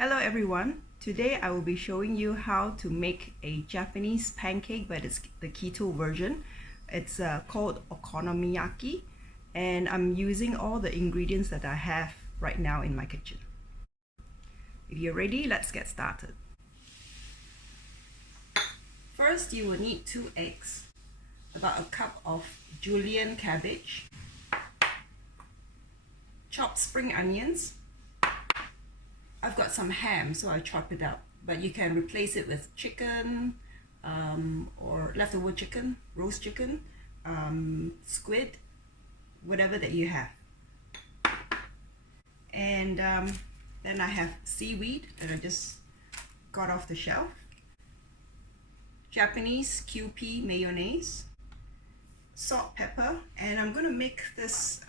Hello everyone. Today I will be showing you how to make a Japanese pancake, but it's the keto version. It's called Okonomiyaki, and I'm using all the ingredients that I have right now in my kitchen. If you're ready, let's get started. First, you will need 2 eggs, about a cup of julienne cabbage, chopped spring onions. I've got some ham, so I chop it up, but you can replace it with chicken or leftover chicken, roast chicken, squid, whatever that you have. And then I have seaweed that I just got off the shelf, Japanese QP mayonnaise, salt, pepper, and I'm gonna make this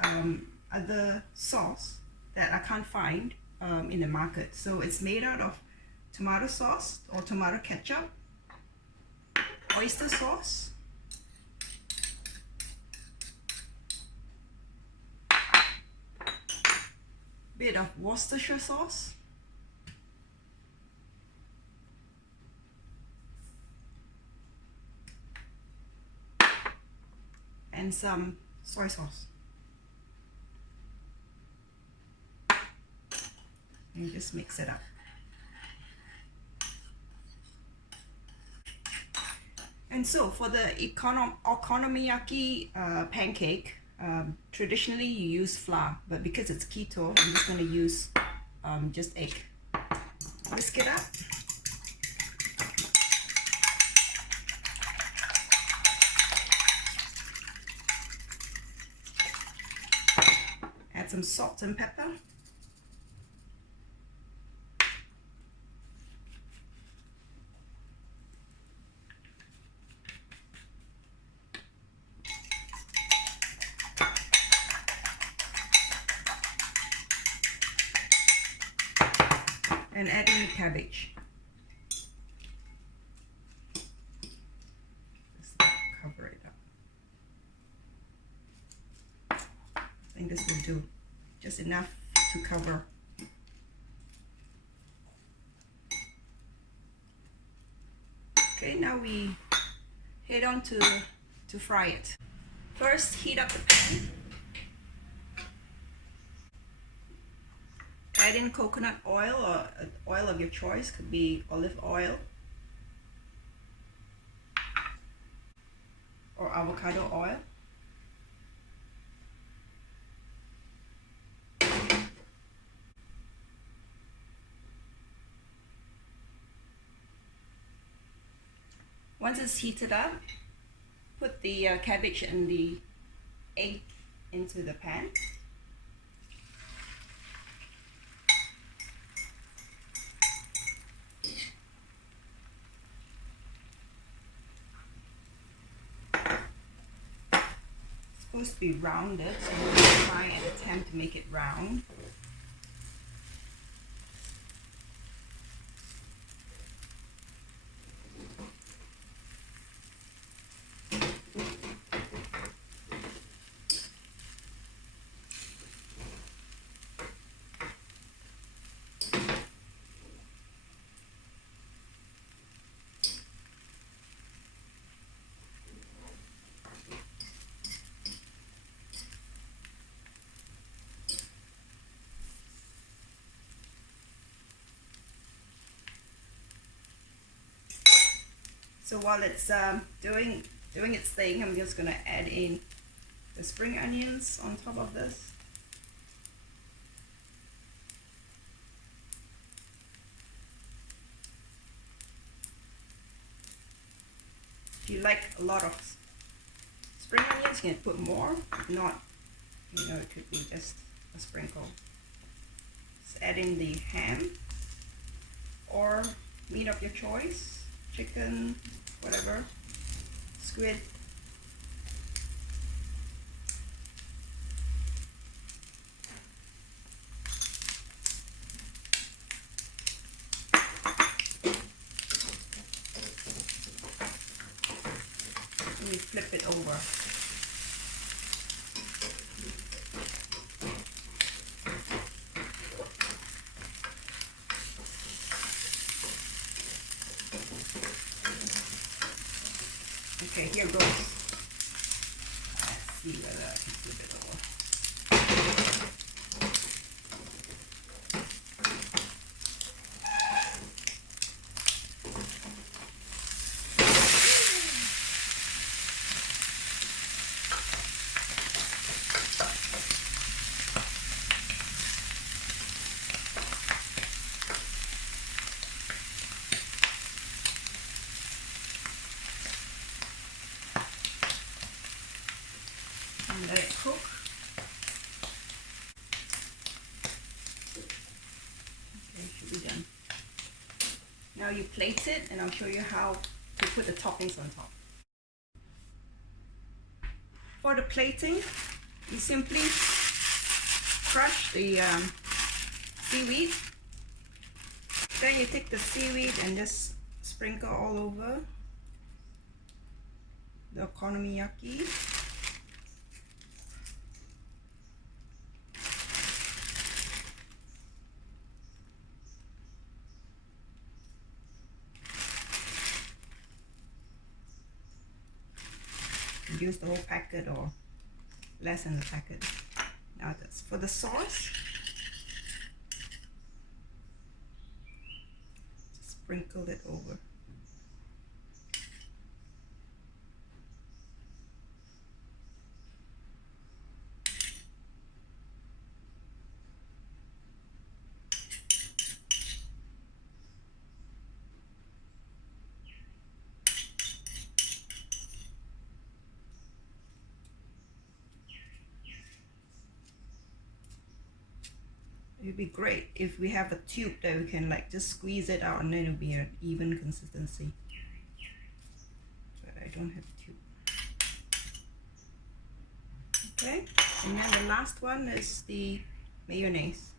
other sauce that I can't find in the market. So it's made out of tomato sauce or tomato ketchup, oyster sauce, bit of Worcestershire sauce, and some soy sauce. And just mix it up. And so for the okonomiyaki pancake, traditionally you use flour, but because it's keto, I'm just going to use just egg. Whisk it up. Add some salt and pepper. And add in the cabbage. Just cover it up. I think this will do just enough to cover. Okay, now we head on to fry it. First, heat up the pan. Add in coconut oil or oil of your choice, could be olive oil or avocado oil. Once it's heated up, put the cabbage and the egg into the pan. Supposed to be rounded, so we'll try and attempt to make it round. So while it's doing its thing, I'm just gonna add in the spring onions on top of this. If you like a lot of spring onions, you can put more. If not, it could be just a sprinkle. Just add in the ham or meat of your choice, chicken, whatever, squid. And we flip it over. Okay, here goes. Let's see whether I can flip it over. And let it cook. Okay, should be done. Now you plate it, and I'll show you how to put the toppings on top. For the plating, you simply crush the seaweed. Then you take the seaweed and just sprinkle all over the okonomiyaki. Use the whole packet or less than the packet. Now that's for the sauce. Just sprinkle it over. It would be great if we have a tube that we can like just squeeze it out and then it'll be an even consistency. But I don't have a tube. Okay, and then the last one is the mayonnaise.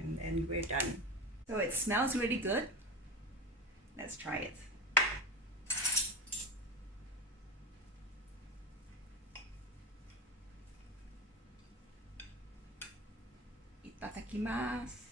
And then we're done. So it smells really good. Let's try it. Itadakimasu.